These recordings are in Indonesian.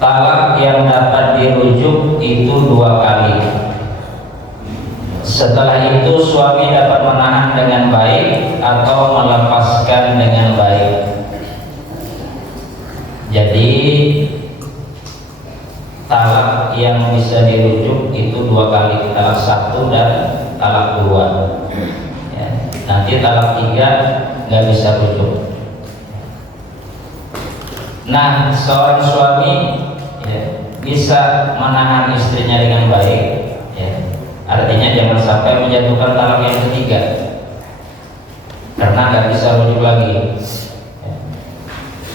talak yang dapat dirujuk itu 2 kali. Setelah itu suami dapat menahan dengan baik atau melepaskan dengan baik. Jadi talak yang bisa dirujuk itu 2 kali, talak 1 dan talak 2 ya. Nanti talak 3 nggak bisa rujuk. Nah, seorang suami ya, bisa menahan istrinya dengan baik ya. Artinya jangan sampai menjatuhkan talak yang ketiga karena nggak bisa rujuk lagi ya.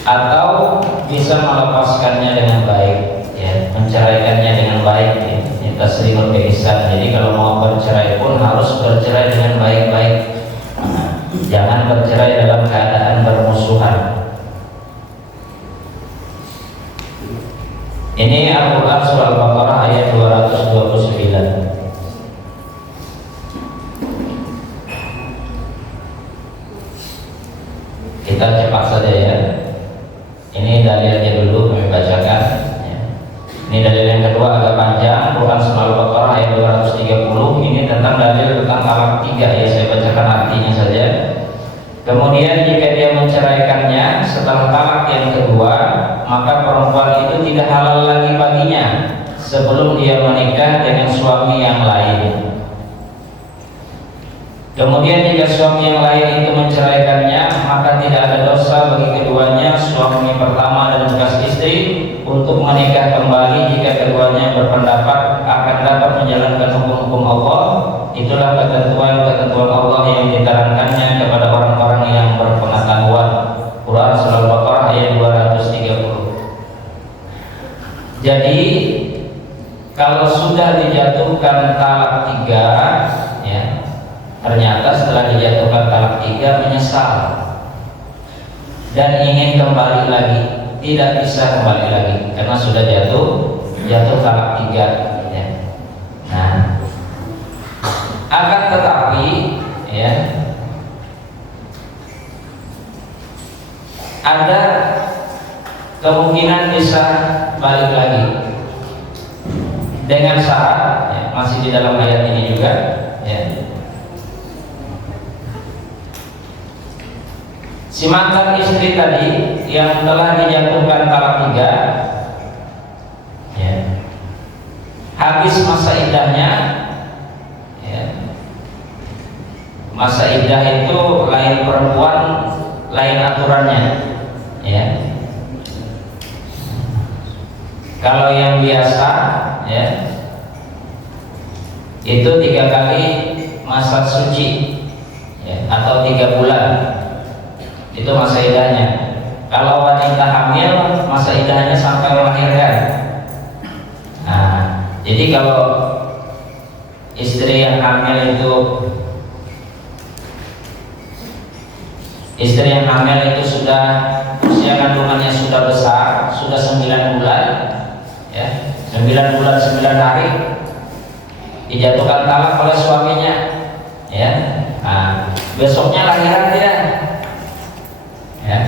Atau bisa melepaskannya dengan baik ya, menceraikannya dengan baik ya. Kita sering berpisah. Jadi kalau mau bercerai pun harus bercerai dengan baik-baik. Jangan bercerai dalam keadaan bermusuhan. Ini Al-Quran Surah Al-Baqarah ayat 229. Kita cepat saja ya. Ini dalilnya dulu kami bacakan ya. Ini dalil yang kedua agak panjang, Quran Surah Al-Baqarah ayat 230. Ini tentang dalil tentang talak 3 ya, saya bacakan artinya saja. Kemudian jika dia menceraikannya setelah talak yang kedua, maka perempuan itu tidak halal lagi baginya sebelum dia menikah dengan suami yang lain. Kemudian jika suami yang lain itu menceraikannya, maka tidak ada dosa bagi keduanya, suami pertama dan bekas istri, untuk menikah kembali jika keduanya berpendapat akan dapat menjalankan hukum-hukum Allah. Itulah ketentuan-ketentuan Allah yang diterangkannya kepada orang-orang yang berpengetahuan. Quran Surah Al-Baqarah ayat 230. Jadi kalau sudah dijatuhkan talak 3 ya, ternyata setelah dijatuhkan talak 3 menyesal dan ingin kembali lagi, tidak bisa kembali lagi karena sudah jatuh talak 3 ya. Nah, akan tetapi ya, ada kemungkinan bisa balik lagi dengan syarat ya, masih di dalam ayat ini juga ya. Si mantan istri tadi yang telah dijatuhkan talak 3 ya, habis masa iddahnya ya. Masa iddah itu lain perempuan, lain aturannya ya. Kalau yang biasa ya, itu 3 kali masa suci ya, atau 3 bulan itu masa iddahnya. Kalau wanita hamil, masa iddahnya sampai melahirkan. Nah, jadi kalau istri yang hamil itu sudah usia kandungannya sudah besar, sudah 9 bulan ya, 9 bulan 9 hari, dijatuhkan talak oleh suaminya ya. Nah, besoknya lahiran dia ya,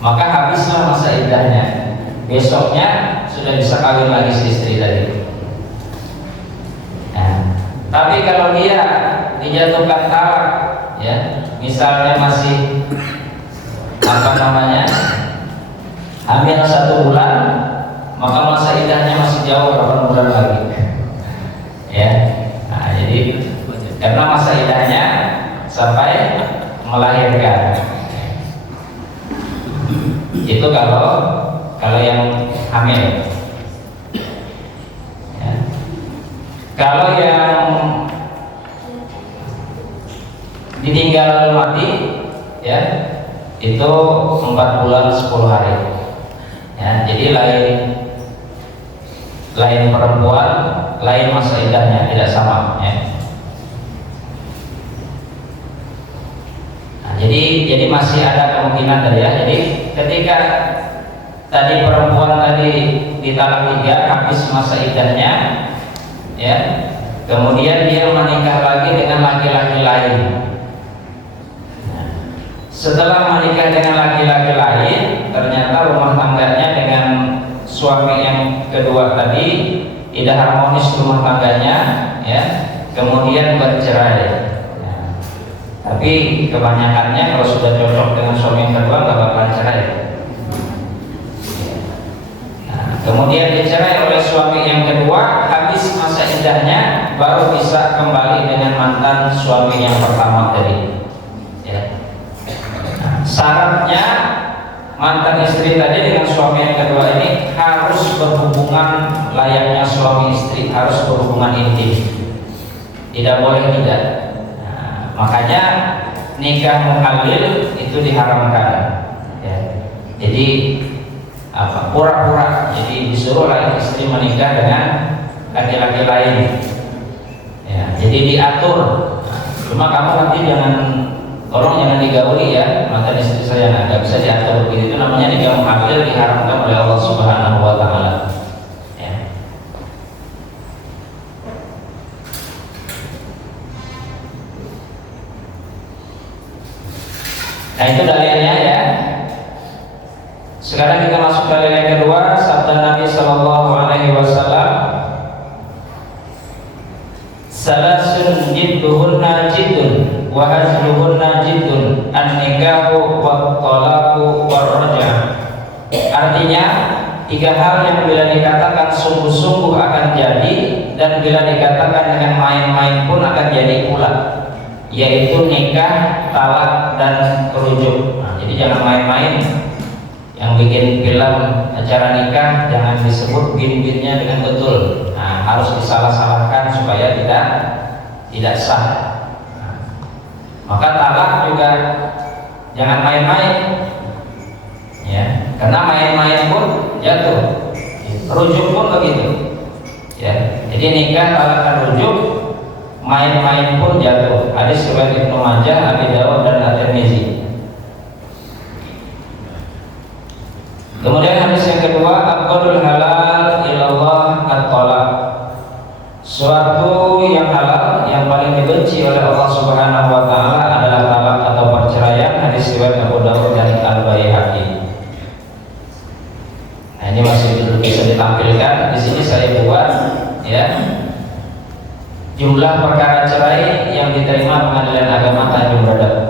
maka habislah masa iddahnya. Besoknya sudah bisa kawin lagi si istri tadi. Nah, tapi kalau dia dijatuhkan talak ya, misalnya masih hamil 1 bulan, maka masa iddahnya masih jauh 8 bulan lagi ya. Nah, jadi karena masa iddahnya sampai melahirkan. Itu kalau yang hamil ya. Kalau yang ditinggal mati ya, itu 4 bulan 10 hari ya. Jadi lain perempuan, lain masa iddahnya, tidak sama ya. Nah, jadi masih ada kemungkinan tadi ya. Jadi ketika tadi perempuan tadi ditalak 3 habis masa iddahnya ya, kemudian dia menikah lagi dengan laki-laki lain. Setelah menikah dengan laki-laki lain, ternyata rumah tangganya suami yang kedua tadi tidak harmonis rumah tangganya, ya, kemudian bercerai. Ya. Tapi kebanyakannya kalau sudah cocok dengan suami yang kedua nggak bakalan cerai. Nah, kemudian dicerai oleh suami yang kedua, habis masa iddahnya baru bisa kembali dengan mantan suami yang pertama tadi. Ya. Nah, syaratnya mantan istri tadi dengan suami yang kedua ini harus berhubungan layaknya suami istri, harus berhubungan intim, tidak boleh tidak. Nah, makanya nikah muhalil itu diharamkan, ya. Jadi apa, pura-pura, jadi disuruh laki istri menikah dengan laki-laki lain, ya. Jadi diatur. Nah, cuma kamu nanti tolong jangan digauli ya, mantan istri saya nggak bisa diatur begitu. Itu namanya nikah muhalil, diharamkan oleh Allah Subhanahu wa Ta'ala. Ya. Nah itu dalilnya ya. Sekarang kita masuk dalil yang kedua, sabda Nabi Sallallahu Alaihi Wasallam, salasun jidduhunna jiddun wa hazluhunna jiddun, an-nikahu wa talaqu wa raj'ah. Artinya 3 hal yang bila dikatakan sungguh-sungguh akan jadi, dan bila dikatakan dengan main-main pun akan jadi pula, yaitu nikah, talak, dan rujuk. Nah, jadi jangan main-main. Yang bikin film acara nikah jangan disebut bin-binnya dengan betul. Nah, harus disalah-salahkan supaya tidak sah. Nah, maka talak juga jangan main-main, ya, karena main-main pun jatuh. Rujuk pun begitu, ya. Jadi nikah, talak, dan rujuk, main-main pun jatuh. Hadis riwayat Ibnu Majah, Abi Dawud, dan At-Tirmizi. Kemudian hadis yang kedua, aqallul halal ilallah at-talaq. Suatu yang halal yang paling dibenci oleh Allah Subhanahu wa Ta'ala adalah talak atau perceraian. Hadis riwayat Abu Dawud dan Al-Baihaqi. Nah, ini masih bisa ditampilkan. Di sini saya buat, ya, jumlah perkara cerai yang diterima Pengadilan Agama Tanjung Redap.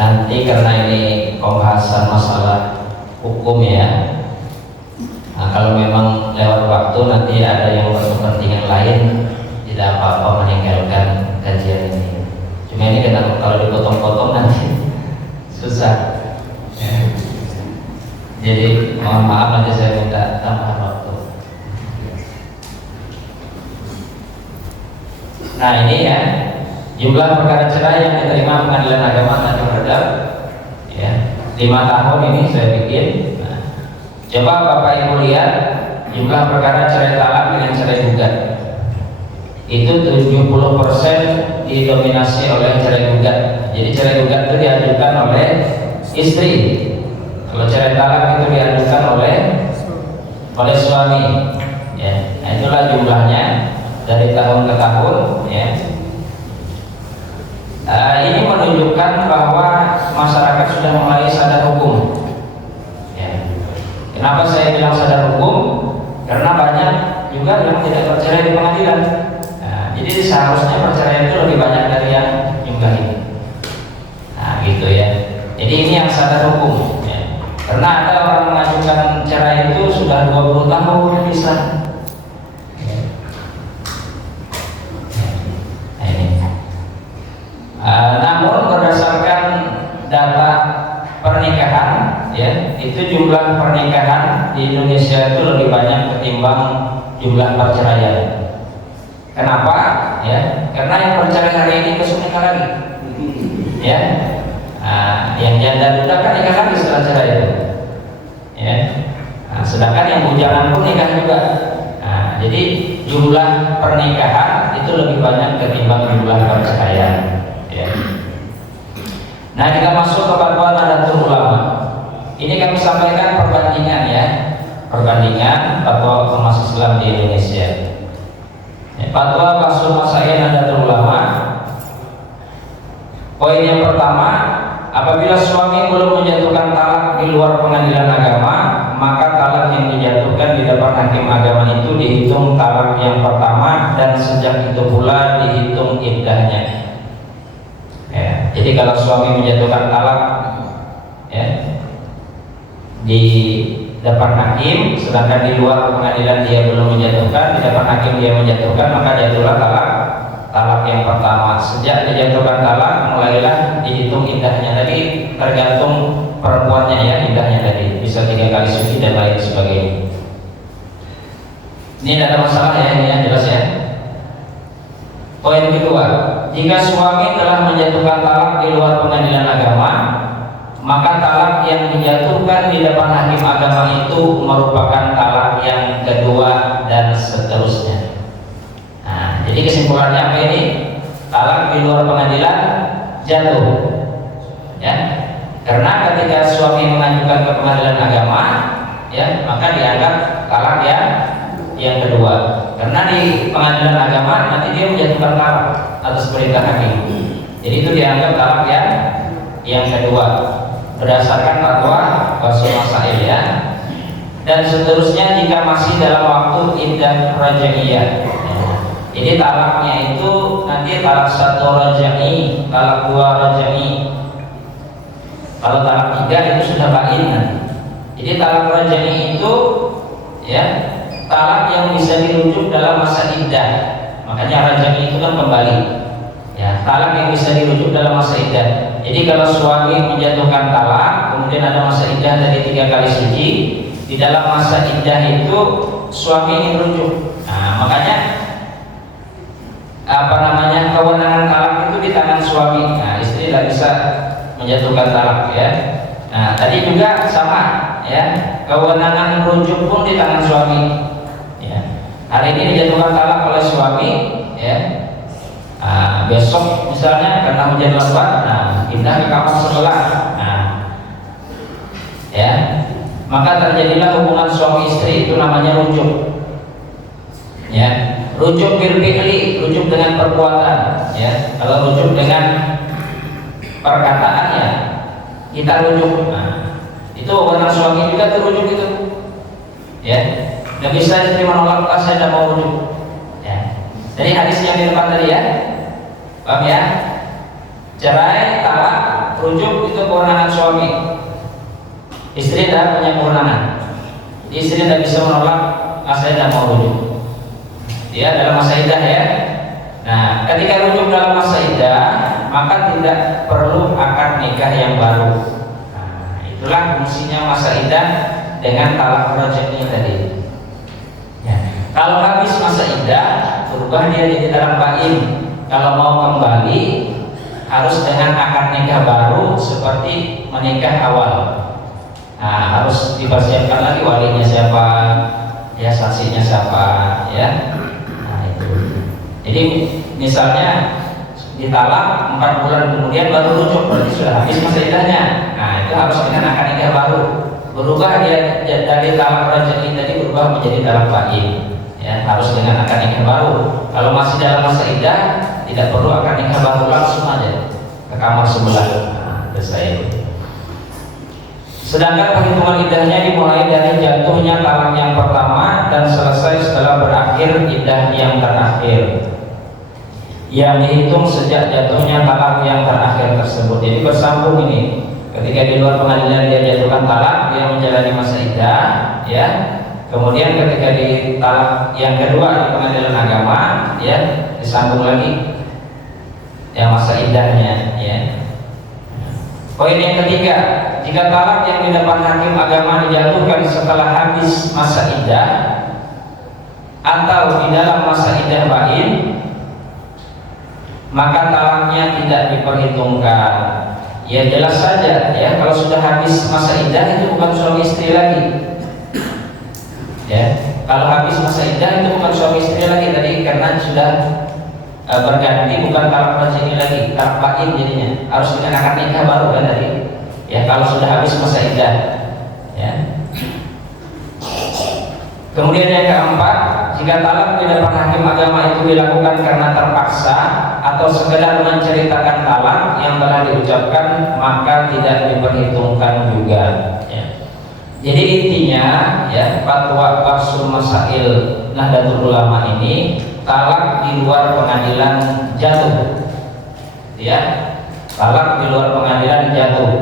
Nanti karena ini pembahasan masalah hukum ya, nah, kalau memang lewat waktu nanti ada yang berkepentingan lain, tidak apa-apa meninggalkan kajian ini. Cuma ini kalau dipotong-potong nanti susah, ya. Jadi mohon maaf, nanti saya minta tambahan waktu. Nah ini ya, jumlah perkara cerai yang diterima Pengadilan Agama Tanjung Redap, ya, 5 tahun ini saya bikin. Nah, coba Bapak Ibu lihat jumlah perkara cerai talak dengan cerai gugat. Itu 70% didominasi oleh cerai gugat. Jadi cerai gugat itu diajukan oleh istri. Kalau cerai talak itu diajukan oleh suami. Ya, nah, itulah jumlahnya dari tahun ke tahun, ya. Ini menunjukkan bahwa masyarakat sudah mulai sadar hukum, ya. Kenapa saya bilang sadar hukum? Karena banyak juga yang tidak bercerai di pengadilan. Nah, jadi seharusnya perceraian itu lebih banyak dari yang jumlah ini. Nah gitu ya. Jadi ini yang sadar hukum, ya. Karena ada orang mengajukan cerai itu sudah 20 tahun bisa. Namun berdasarkan data pernikahan, ya, itu jumlah pernikahan di Indonesia Indonesia itu lebih banyak ketimbang jumlah perceraian. Kenapa? Ya, karena yang bercerai hari ini besok nikah lagi. Ya, yang janda duda kan nikah lagi setelah cerai itu. Ya, sedangkan yang bujangan pun nikah juga. Jadi jumlah pernikahan itu lebih banyak ketimbang jumlah perceraian. Ya. Nah, kita masuk ke fatwa Nahdlatul Ulama. Ini kami sampaikan perbandingan ya, perbandingan fatwa ormas Islam di Indonesia. Fatwa Fasul Masail Nahdlatul Ulama. Poin yang pertama, apabila suami belum menjatuhkan talak di luar pengadilan agama, maka talak yang dijatuhkan di depan hakim agama itu dihitung talak yang pertama dan sejak itu pula dihitung iddahnya. Ya, jadi kalau suami menjatuhkan talak ya, di depan hakim, sedangkan di luar pengadilan dia belum menjatuhkan, di depan hakim dia menjatuhkan, maka jatuhlah talak yang pertama. Sejak dijatuhkan talak, mulailah dihitung iddahnya. Tadi tergantung perempuannya ya, iddahnya tadi bisa 3 kali suci dan lain sebagainya. Ini tidak ada masalah ya, ini yang jelas ya. Poin kedua, jika suami telah menjatuhkan talak di luar pengadilan agama, maka talak yang dijatuhkan di depan hakim agama itu merupakan talak yang kedua dan seterusnya. Nah, jadi kesimpulannya apa ini? Talak di luar pengadilan jatuh, ya. Karena ketika suami mengajukan ke pengadilan agama, ya, maka dianggap talak yang kedua. Karena di pengadilan agama nanti dia menjatuhkan talak atas perintah hakim. Jadi itu dianggap talak yang kedua berdasarkan fatwa Fasul Masail ya. Dan seterusnya jika masih dalam waktu iddah rajaiyah. Jadi talaknya itu nanti talak 1 rajai, talak 2 rajai. Kalau talak 3 itu sudah bain nanti. Jadi talak rajai itu ya, talak yang bisa dirujuk dalam masa iddah. Makanya rajai itu kan kembali. Ya, talak yang bisa dirujuk dalam masa iddah. Jadi kalau suami menjatuhkan talak, kemudian ada masa iddah dari 3 kali suci, di dalam masa iddah itu suami ini merujuk. Nah, makanya kewenangan talak itu di tangan suami. Nah, istri tidak bisa menjatuhkan talak ya. Nah, tadi juga sama ya, kewenangan merujuk pun di tangan suami. Ya. Hari ini dijatuhkan talak oleh suami ya. Besok misalnya karena hujan lebat, pindah ke kamar sebelah. Ya, maka terjadilah hubungan suami istri, itu namanya rujuk. Ya, rujuk bil fi'li, rujuk dengan perbuatan. Ya, kalau rujuk dengan perkataannya, kita rujuk. Itu hubungan suami juga terujuk itu. Ya, nggak bisa istri menolak, saya tidak mau rujuk. Ya, jadi hadis yang di depan tadi ya. Paham ya? Cerai, talak, rujuk itu kewenangan suami. Istri tidak punya kewenangan. Istri tidak bisa menolak, saya tidak mau rujuk. Dia dalam masa iddah ya. Nah, ketika rujuk dalam masa iddah, maka tidak perlu akad nikah yang baru. Nah, itulah fungsinya masa iddah dengan talak rajai tadi. Ya. Kalau habis masa iddah, berubah dia jadi talak bain. Kalau mau kembali harus dengan akad nikah baru seperti menikah awal. Nah, harus dipersiapkan lagi walinya siapa, ya saksinya siapa, ya. Nah, itu. Jadi misalnya ditalak 4 bulan kemudian baru rujuk, berarti sudah habis masa iddahnya. Nah, itu harus dengan akad nikah baru. Berubah dia dari talak rajai tadi berubah menjadi talak bain. Ya, harus dengan akad nikah baru. Kalau masih dalam masa iddah, tidak perlu akad nikah baru, langsung aja ke kamar sebelah. Selesai. Sedangkan perhitungan iddahnya dimulai dari jatuhnya talak yang pertama dan selesai setelah berakhir iddah yang terakhir. Yang dihitung sejak jatuhnya talak yang terakhir tersebut. Jadi bersambung ini. Ketika di luar pengadilan dia jatuhkan talak, dia menjalani masa iddah, ya. Kemudian ketika di talak yang kedua di pengadilan agama, ya, disambung lagi yang masa iddahnya, ya. Poin yang ketiga, jika talak yang di depan hakim agama dijatuhkan setelah habis masa iddah atau di dalam masa iddah bain, maka talaknya tidak diperhitungkan. Ya jelas saja ya, kalau sudah habis masa iddah itu bukan suami istri lagi. Ya, kalau habis masa iddah itu bukan suami istri lagi tadi, karena sudah berganti, bukan talak raj'i lagi, talak bain jadinya. Harus dengan akad nikah baru kan tadi. Ya, kalau sudah habis masa iddah. Ya. Kemudian yang keempat, jika talak di depan hakim agama itu dilakukan karena terpaksa atau sekedar menceritakan talak yang telah diucapkan, maka tidak diperhitungkan juga. Ya. Jadi intinya ya, fatwa Fathul Masail Nahdlatul Ulama ini, talak di luar pengadilan jatuh. Ya, talak di luar pengadilan jatuh.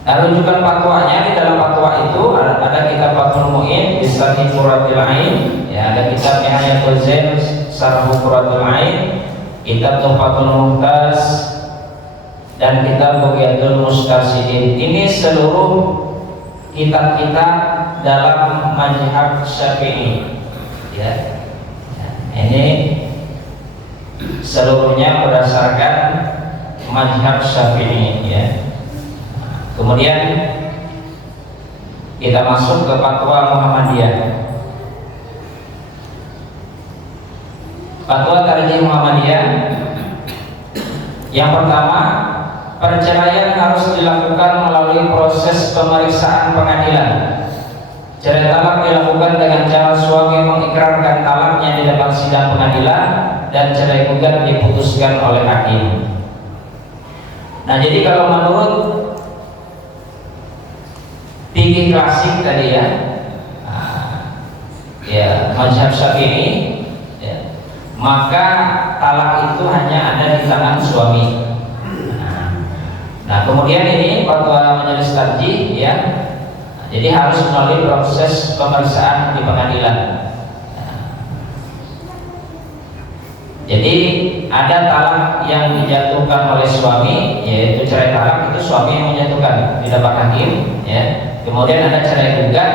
Nah, rujukan fatwanya di dalam fatwa itu ada kitab Fathul Mu'in Bisarhi Qurratul Ain, ya, ada kitab Nihayatul Zain Sarhu Qurratul Ain, kitab Tuhfatul Muhtaz, dan kitab Bughyatul Mustarsyidin. Ini seluruh kitab-kitab dalam mazhab Syafi'i. Ya. Ini seluruhnya berdasarkan mazhab Syafi'i, ya. Kemudian kita masuk ke fatwa Muhammadiyah. Fatwa Tarjih Muhammadiyah. Yang pertama, perceraian harus dilakukan melalui proses pemeriksaan pengadilan. Cerai talak dilakukan dengan cara suami mengikrarkan talaknya di depan sidang pengadilan dan cerai gugat diputuskan oleh hakim. Nah, jadi kalau menurut fikih klasik tadi ya, ya mazhab Syafi'i, ya, maka talak itu hanya ada di tangan suami. Nah, kemudian ini fatwa Majelis Tarjih, ya, jadi harus melalui proses pemeriksaan di pengadilan. Jadi ada talak yang dijatuhkan oleh suami, yaitu cerai talak, itu suami yang menjatuhkan di depan hakim, ya. Kemudian ada cerai gugat,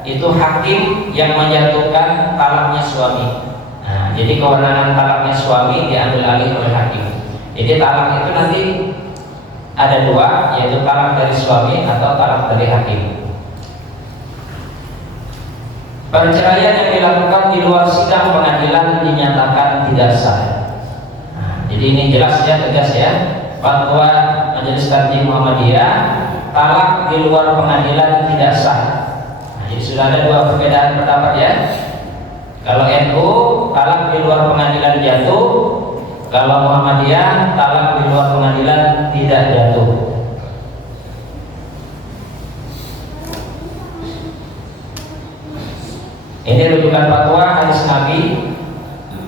itu hakim yang menjatuhkan talaknya suami. Nah, jadi kewenangan talaknya suami diambil alih oleh hakim. Jadi talak itu nanti ada dua, yaitu talak dari suami atau talak dari hakim. Perceraian yang dilakukan di luar sidang pengadilan dinyatakan tidak sah. Nah, jadi ini jelas ya, tegas ya. Fatwa Majelis Tarjih Muhammadiyah, talak di luar pengadilan tidak sah. Nah, jadi sudah ada dua perbedaan pendapat ya. Kalau NU, talak di luar pengadilan jatuh. Kalau Muhammadiyah, talak di luar pengadilan tidak jatuh. Ini rujukan fatwa hadis Nabi,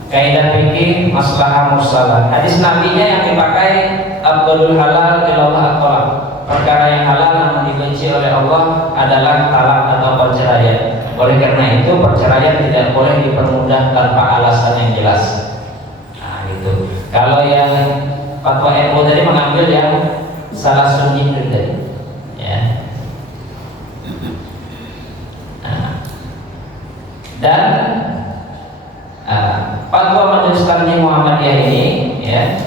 kaidah fikih maslahah mursalah. Hadis Nabinya yang dipakai afdhalul halal ilallah at-talaq. Perkara yang halal namun dibenci oleh Allah adalah talak atau perceraian. Oleh karena itu perceraian tidak boleh dipermudah tanpa alasan yang jelas. Nah, gitu. Kalau yang fatwa NU tadi mengambil yang salah sunyi tadi, ya. Dan fatwa Majelis Tarjih Muhammadiyah ini, ya,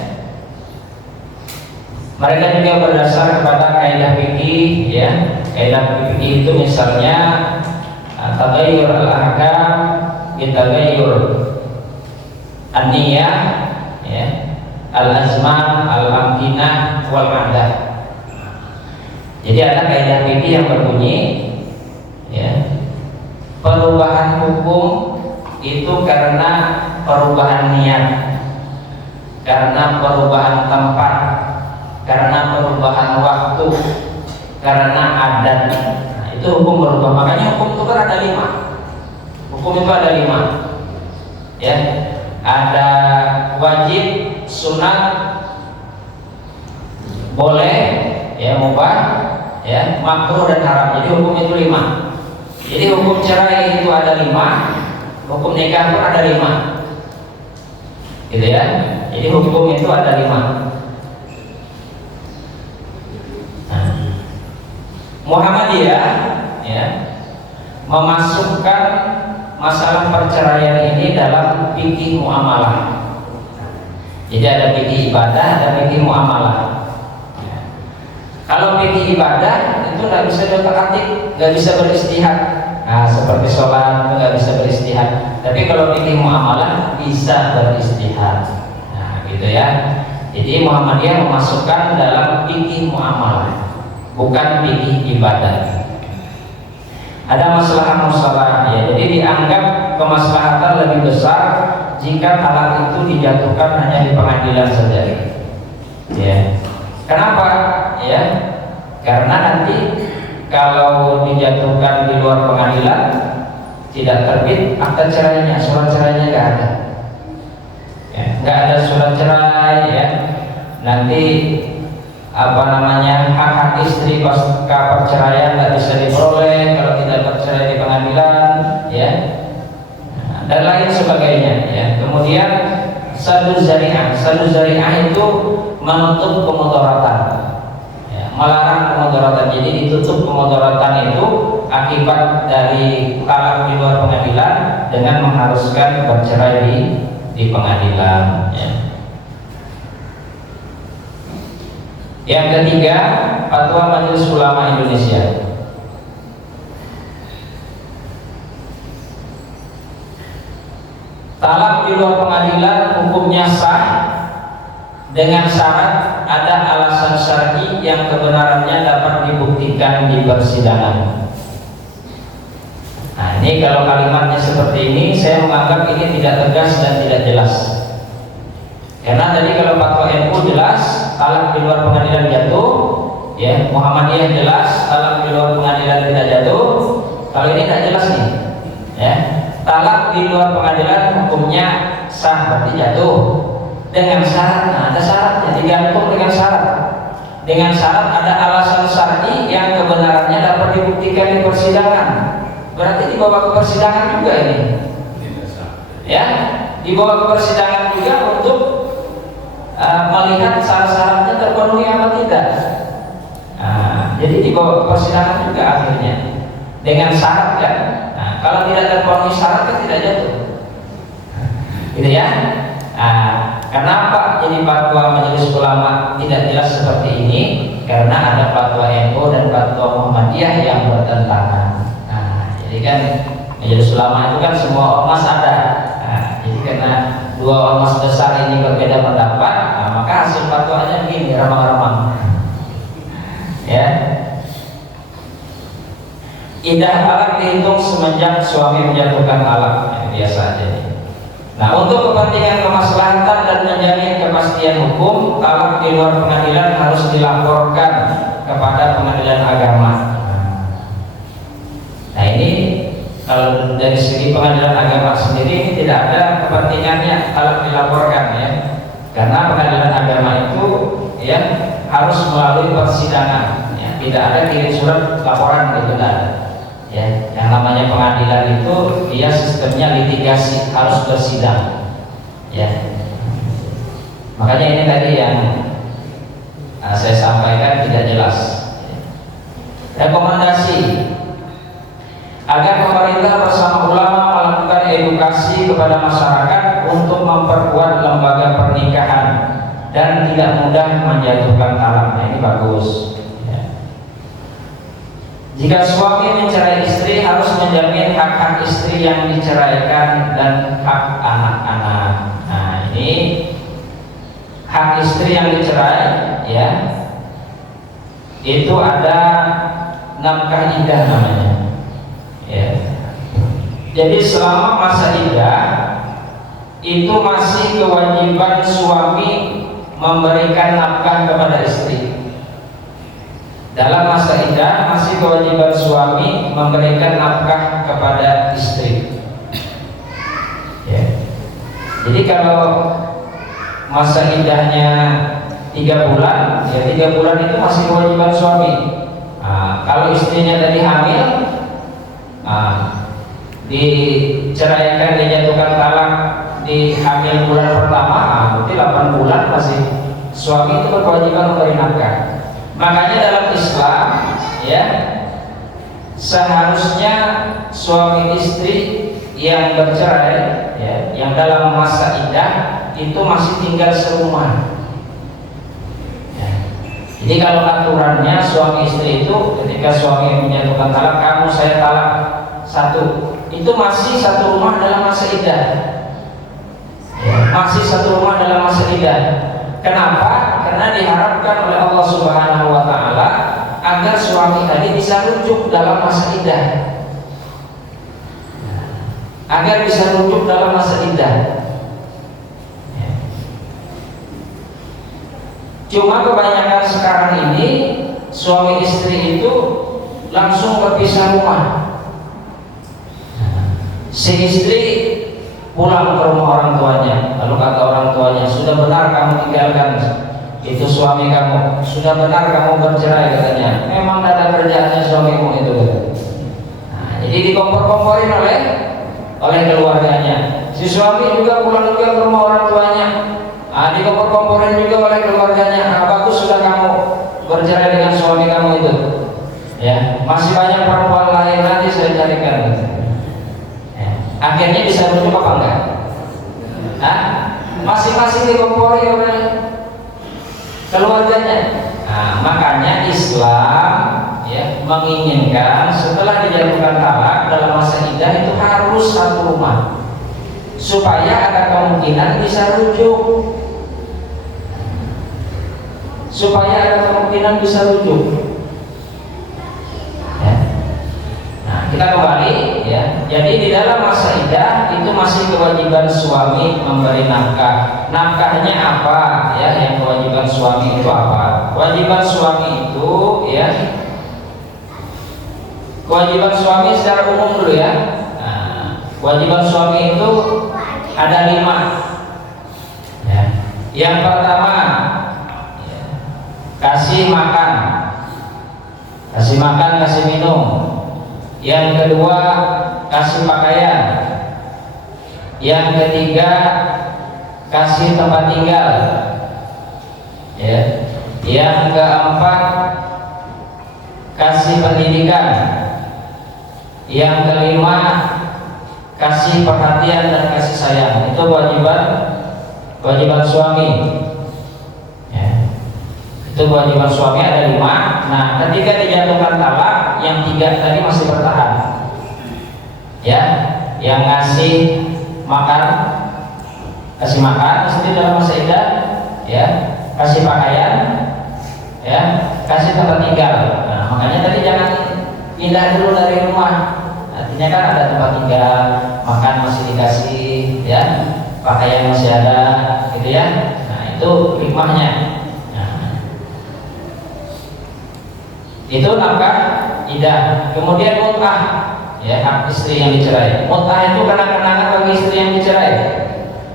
mereka juga berdasar kepada kaidah fikih, ya. Kaidah fikih itu misalnya tagayyur al-ahkam bitaghayyur an-niyah, ya, al-azman, al-amkinah wal adah. Jadi ada kaidah fikih yang berbunyi, ya, perubahan hukum itu karena perubahan niat, karena perubahan tempat, karena perubahan waktu, karena adat. Nah, itu hukum berubah. Makanya hukum itu kan ada 5. Hukum itu ada 5, ya. Ada wajib, sunat, boleh, ya, mubah, ya, makruh dan haram. Jadi hukum itu 5. Jadi hukum cerai itu ada 5, hukum nikah pun ada 5, gitu ya. Jadi hukum itu ada 5. Nah, Muhammadiyah ya memasukkan masalah perceraian ini dalam fikih muamalah. Jadi ada fikih ibadah, ada fikih muamalah. Kalau fikih ibadah itu nggak bisa diotak-atik, nggak bisa beristihad. Nah, seperti sholat itu nggak bisa beristihad. Tapi kalau fikih muamalah bisa beristihad. Nah, gitu ya. Jadi Muhammadiyah memasukkan dalam fikih muamalah, bukan fikih ibadah. Ada masalah musalah ya. Jadi dianggap kemaslahatan lebih besar jika talak itu dijatuhkan hanya di pengadilan saja. Ya. Kenapa? Ya, karena nanti kalau dijatuhkan di luar pengadilan tidak terbit akta cerainya, surat cerainya nggak ada. Ya, nggak ada surat cerai ya. Nanti hak-hak istri pasca perceraian nggak bisa diperoleh kalau tidak bercerai di pengadilan, ya, dan lain sebagainya. Ya. Kemudian saddu zari'ah itu menutup kemudaratan, ya, melarang kemudaratan. Jadi ditutup kemudaratan itu akibat dari talak di luar pengadilan dengan mengharuskan bercerai di pengadilan. Ya. Yang ketiga, Fatwa Majelis Ulama Indonesia. Talak di luar pengadilan hukumnya sah dengan syarat ada alasan syar'i yang kebenarannya dapat dibuktikan di persidangan. Nah, ini kalau kalimatnya seperti ini, saya menganggap ini tidak tegas dan tidak jelas. Karena tadi kalau fatwa NU jelas talak di luar pengadilan jatuh, ya, Muhammadiyah jelas talak di luar pengadilan tidak jatuh. Kalau ini tidak jelas nih, ya, talak di luar pengadilan hukumnya sah berarti jatuh dengan syarat. Nah, ada syaratnya, digantung dengan syarat. Dengan syarat ada alasan syar'i yang kebenarannya dapat dibuktikan di persidangan. Berarti dibawa ke persidangan juga ini, ya, dibawa ke persidangan juga untuk melihat syarat-syaratnya terpenuhi apa tidak. Nah, jadi dibawa ke persidangan juga akhirnya dengan syarat kan. Nah, kalau tidak terpenuhi syarat kan tidak jatuh, gitu ya. Nah, kenapa jadi fatwa Majelis Ulama tidak jelas seperti ini? Karena ada fatwa NU dan fatwa Muhammadiyah yang bertentangan. Nah, jadi kan Majelis Ulama itu kan semua ormas ada. Nah, jadi karena dua ormas besar ini berbeda pendapat, nah, maka hasil fatwanya begini, ramang-ramang. Ya. Iddah talak dihitung semenjak suami menjatuhkan talak, ya, biasa aja. Nah, untuk kepentingan kemaslahatan dan menjamin kepastian hukum, talak di luar pengadilan harus dilaporkan kepada pengadilan agama. Nah, ini kalau dari segi pengadilan agama sendiri ini tidak ada kepentingannya talak dilaporkan, ya, karena pengadilan agama itu, ya, harus melalui persidangan, ya, tidak ada kirim surat laporan gitu, tidak ada. Ya, yang namanya pengadilan itu dia sistemnya litigasi, harus bersidang, ya. Makanya ini tadi yang saya sampaikan tidak jelas. Rekomendasi agar pemerintah bersama ulama melakukan edukasi kepada masyarakat untuk memperkuat lembaga pernikahan dan tidak mudah menjatuhkan talak. Nah, ini bagus. Jika suami mencerai istri, harus menjamin hak-hak istri yang diceraikan dan hak anak-anak. Nah, ini hak istri yang dicerai, ya, itu ada nafkah iddah namanya, ya. Jadi selama masa iddah itu masih kewajiban suami memberikan nafkah kepada istri. Dalam masa iddah masih kewajiban suami memberikan nafkah kepada istri, ya. Jadi kalau masa iddahnya 3 bulan, ya 3 bulan itu masih kewajiban suami. Nah, kalau istrinya tadi hamil, diceraikan, dijatuhkan talak di hamil bulan pertama, berarti 8 bulan masih suami itu berkewajiban memberi nafkah. Makanya dalam Islam ya, seharusnya suami istri yang bercerai ya, yang dalam masa iddah itu masih tinggal serumah. Jadi kalau aturannya suami istri itu ketika suami menyatakan talak, kamu saya talak satu, itu masih satu rumah dalam masa iddah, masih satu rumah dalam masa iddah. Kenapa? Karena diharapkan oleh Allah Subhanahu Wa Taala agar suami tadi bisa rujuk dalam masa iddah, agar bisa rujuk dalam masa iddah. Cuma kebanyakan sekarang ini suami istri itu langsung berpisah rumah. Si istri pulang ke rumah orang tuanya, lalu kata orang tuanya, sudah benar kamu tinggalkan itu suami kamu, sudah benar kamu bercerai katanya. Memang ada kerjaannya suamimu itu. Nah, jadi dikompor-komporin oleh keluarganya. Si suami juga pulang juga ke rumah orang tuanya. Dikompor-komporin juga oleh keluarganya. Bagus sudah kamu bercerai dengan suami kamu itu. Ya, masih banyak perempuan lain nanti saya carikan. Ya, akhirnya bisa rujuk apa enggak? Masing-masing dikompori oleh keluarganya. Nah, makanya Islam ya menginginkan setelah dijatuhkan talak dalam masa iddah itu harus satu rumah supaya ada kemungkinan bisa rujuk. Ya. Nah, kita kembali ya. Jadi di dalam masa iddah itu masih kewajiban suami memberi nafkah. Nafkahnya apa? Ya, yang kewajiban suami itu apa? Kewajiban suami itu ya. Kewajiban suami secara umum dulu ya. Nah, kewajiban suami itu ada 5. Ya. Yang pertama kasih makan, kasih minum. Yang kedua kasih pakaian. Yang ketiga kasih tempat tinggal. Ya. Yang keempat kasih pendidikan. Yang kelima kasih perhatian dan kasih sayang. Itu kewajiban suami. Itu kewajiban suami ada 5. Nah, ketika dijatuhkan talak, yang 3 tadi masih bertahan. Ya, yang ngasih makan istri dalam masa iddah, ya, kasih pakaian, ya, kasih tempat tinggal. Nah, makanya tadi jangan pindah dulu dari rumah. Artinya kan ada tempat tinggal, makan masih dikasih, ya, pakaian masih ada, gitu ya. Nah, itu hikmahnya. Itu nafkah iddah. Kemudian mut'ah, ya, hak istri yang dicerai. Mut'ah itu kenang-kenangan bagi istri yang dicerai.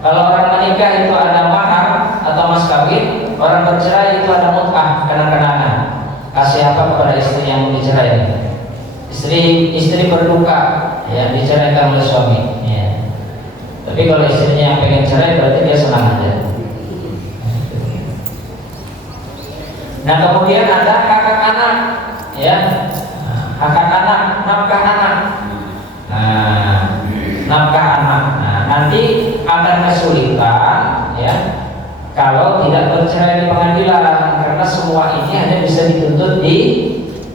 Kalau orang menikah itu ada mahar atau mas kawin, orang bercerai itu ada mut'ah, kenang-kenangan. Kasih apa kepada istri yang dicerai? Istri berduka, ya, diceraikan oleh suami. Ya. Tapi kalau istrinya yang pengen cerai berarti dia senang aja. Nah, kemudian ada kakak anak, ya, kakak anak, nafkah anak. Nah, nafkah anak. Nah, nanti akan kesulitan, ya, kalau tidak bercerai di pengadilan, karena semua ini hanya bisa dituntut di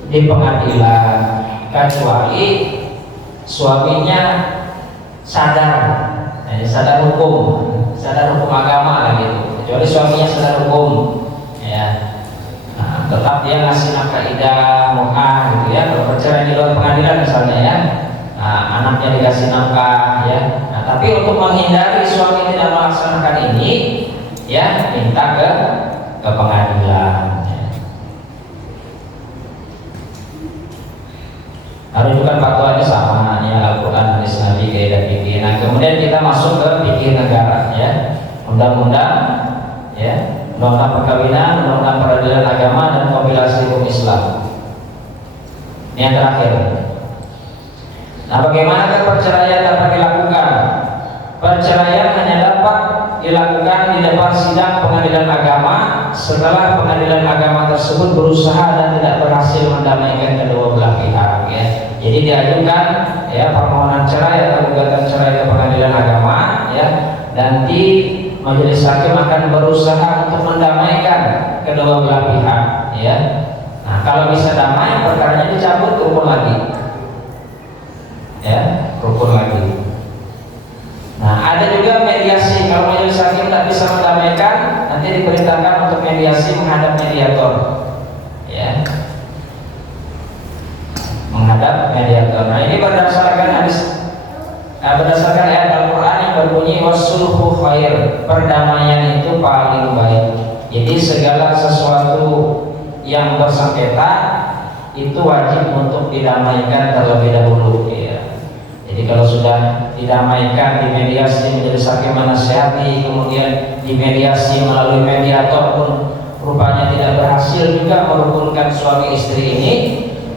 pengadilan, kecuali suaminya sadar, sadar hukum agama lah gitu. Kecuali suaminya sadar hukum, ya. Tetap dia ngasih nafkah iddah, mu'ah gitu ya. Kalau bercerai di luar pengadilan misalnya ya, nah, anaknya dikasih nafkah ya. Nah, tapi untuk menghindari suami tidak melaksanakan ini, ya, minta ke pengadilan. Rujukan fatwa ini sama ya, Al-Quran, hadis Nabi, kaidah fikih. Nah, kemudian kita masuk ke fikih negara ya, undang-undang ya. Undang-undang perkawinan, undang-undang peradilan agama, dan kompilasi hukum Islam. Ini yang terakhir. Nah, bagaimana perceraian dapat dilakukan? Perceraian hanyalah depan sidang pengadilan agama. Setelah pengadilan agama tersebut berusaha dan tidak berhasil mendamaikan kedua belah pihak, ya. Jadi diajukan ya permohonan cerai atau gugatan cerai ke pengadilan agama, ya. Nanti majelis hakim akan berusaha untuk mendamaikan kedua belah pihak, ya. Nah, kalau bisa damai, perkaranya dicabut, rukun lagi, ya, rukun lagi. Nah, ada juga mediasi. Kalau majelis hakim tidak bisa mendamaikan, nanti diperintahkan untuk mediasi menghadap mediator, ya, menghadap mediator. Nah, ini berdasarkan hadis, berdasarkan ayat Al-Quran yang berbunyi wasulhu khair, perdamaian itu paling baik. Jadi segala sesuatu yang bersengketa itu wajib untuk didamaikan terlebih dahulu, ya. Jadi kalau sudah didamaikan, dimediasi, majelis hakim menasihati, kemudian dimediasi melalui mediator pun rupanya tidak berhasil juga merukunkan suami istri ini,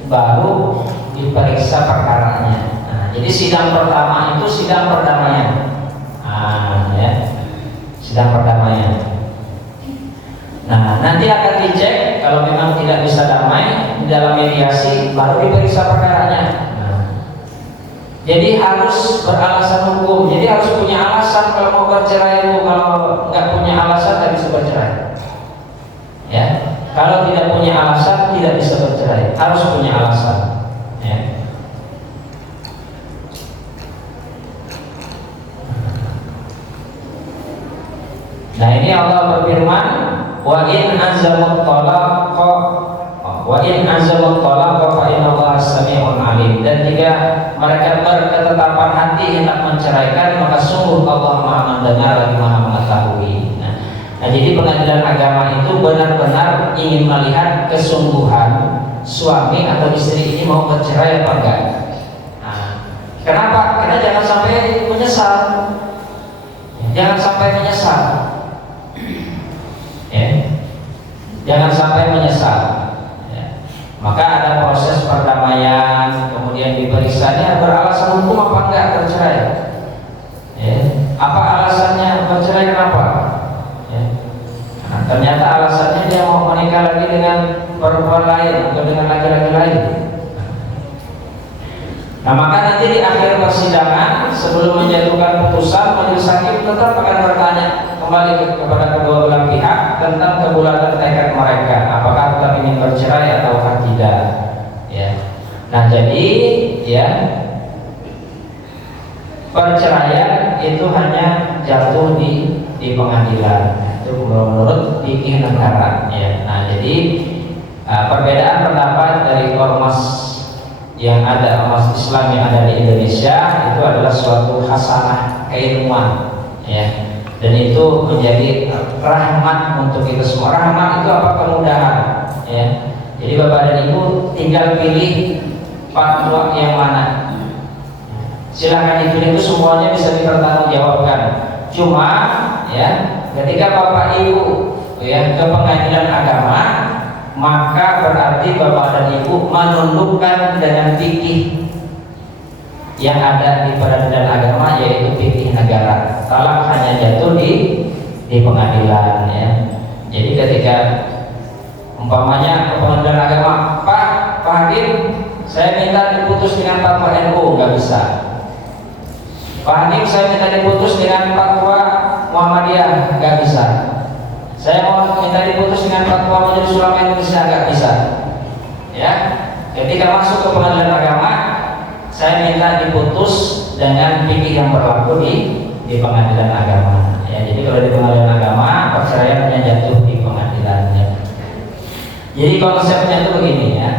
baru diperiksa perkaranya. Nah, jadi sidang pertama itu sidang perdamaian, ya, sidang perdamaian. Nah, nanti akan dicek kalau memang tidak bisa damai di dalam mediasi, baru diperiksa perkaranya. Jadi harus beralasan hukum. Jadi harus punya alasan kalau mau bercerai itu. Kalau nggak punya alasan tidak bisa bercerai, ya. Kalau tidak punya alasan tidak bisa bercerai. Harus punya alasan, ya. Nah, ini Allah berfirman, wa in azamut talaqa wa in azamut talaqa fa innallaha samii'un 'aliim. Dan jika mereka berketetapan hati hendak menceraikan, maka sungguh Allah Maha mendengar lagi Maha mengetahui. Nah, jadi pengadilan agama itu benar-benar ingin melihat kesungguhan suami atau istri ini mau bercerai apa enggak. Nah, kenapa? Karena jangan sampai menyesal. Jangan sampai menyesal. Ya. Jangan sampai menyesal. Maka ada proses perdamaian, kemudian diperiksanya beralasan hukum apa enggak bercerai, ya. Apa alasannya bercerai, kenapa, ya. Nah, ternyata alasannya dia mau menikah lagi dengan perempuan lain atau dengan laki-laki lain. Nah, maka nanti di akhir persidangan sebelum menjatuhkan putusan, majelis hakim tetap akan bertanya kembali kepada kedua belah pihak tentang kebulatan tekad mereka, apakah tetap ingin bercerai ataukah tidak, ya. Nah, jadi ya perceraian itu hanya jatuh di pengadilan, itu menurut fikih negara, ya. Nah, jadi perbedaan pendapat dari ormas yang ada, ormas Islam yang ada di Indonesia itu adalah suatu hasanah keilmuan, ya. Dan itu menjadi rahmat untuk kita semua. Rahmat itu apa? Kemudahan, ya. Jadi Bapak dan Ibu tinggal pilih fatwa yang mana. Silahkan dipilih, itu semuanya bisa dipertanggungjawabkan. Cuma ya ketika Bapak Ibu ya ke pengadilan agama, maka berarti Bapak dan Ibu menundukkan dengan fikih yang ada di peradilan agama, yaitu fikih negara. Talak hanya jatuh di pengadilan, ya. Jadi ketika umpamanya ke pengadilan agama, Pak Hakim, saya minta diputus dengan fatwa NU, nggak bisa. Pak Hakim, saya minta diputus dengan fatwa Muhammadiyah, nggak bisa. Saya mau minta diputus dengan fatwa Majelis Ulama Indonesia, nggak bisa. Ya, ketika masuk ke pengadilan agama, saya minta diputus dengan fikih yang berlaku di pengadilan agama. Ya, jadi kalau di pengadilan agama, perceraian hanya jatuh di pengadilan. Ya. Jadi konsepnya itu begini, ya.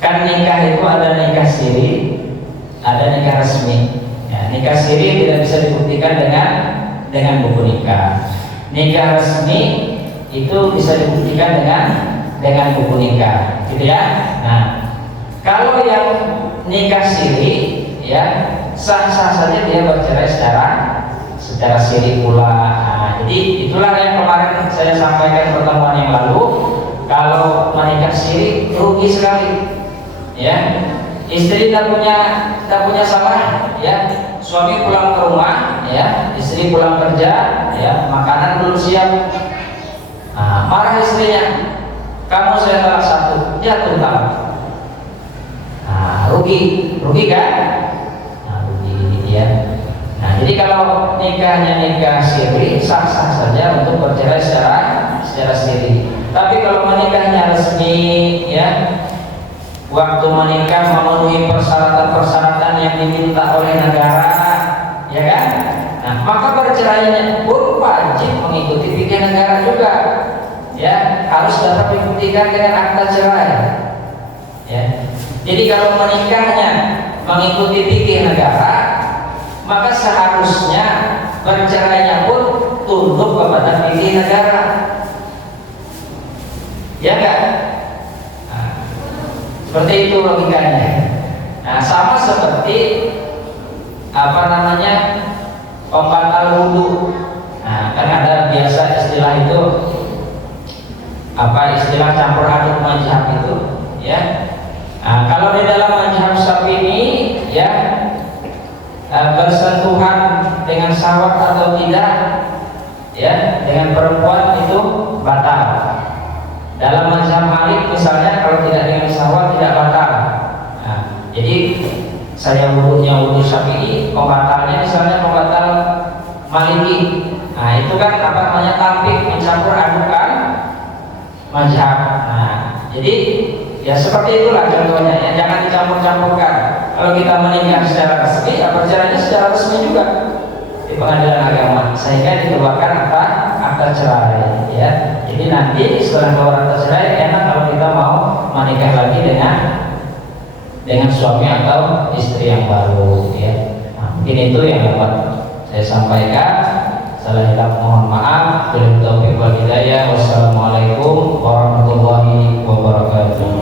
Kan nikah itu ada nikah siri, ada nikah resmi. Ya, nikah siri tidak bisa dibuktikan dengan buku nikah. Nikah resmi itu bisa dibuktikan dengan buku nikah, gitu ya. Nah, kalau yang nikah siri, ya sah-sah saja dia bercerai secara siri pula. Nah, jadi itulah yang kemarin saya sampaikan pertemuan yang lalu. Kalau menikah siri rugi sekali, ya. Istri tak punya salah, ya. suami pulang ke rumah, ya, istri pulang kerja, ya, makanan belum siap. Nah, marah istrinya, kamu saya talak satu, jatuh talak. Nah, rugi kan? Nah, rugi gitu ya. Nah, jadi kalau nikahnya nikah siri, sah-sah saja untuk bercerai secara siri. Tapi kalau menikahnya resmi, ya, waktu menikah memenuhi persyaratan-persyaratan yang diminta oleh negara, ya kan? Nah, maka bercerainya pun wajib mengikuti fikih negara juga, ya, harus dapat dibuktikan dengan akta cerai, ya. Jadi kalau menikahnya mengikuti fikih negara, maka seharusnya bercerainya pun tunduk kepada fikih negara, ya kan? Seperti itu logikanya. Nah, sama seperti pembatal wudhu. Nah, kan ada biasa istilah itu, istilah campur aduk mazhab itu, ya. Nah, kalau di dalam mazhab Syafi'i, ya, bersentuhan dengan syahwat atau tidak, ya, dengan perempuan itu batal. Dalam mazhab Malik misalnya, kalau tidak dengan syahwat tidak batal. Nah, jadi saya wudhunya wudhu Syafi'i, pembatalnya misalnya pembatal Maliki. Nah, itu kan tampik, mencampur adukan mazhab. Nah, jadi ya seperti itulah contohnya, ya, jangan dicampur-campurkan. Kalau kita menikah secara resmi, ya bercerainya secara resmi juga di pengadilan agama, sehingga dikeluarkan akta cerai, ya. Jadi nanti setelah keluar akta cerai, enak kalau kita mau menikah lagi dengan suami atau istri yang baru, ya. Nah, mungkin itu yang dapat saya sampaikan. Salah hilaf mohon maaf. Wassalamualaikum warahmatullahi wabarakatuh.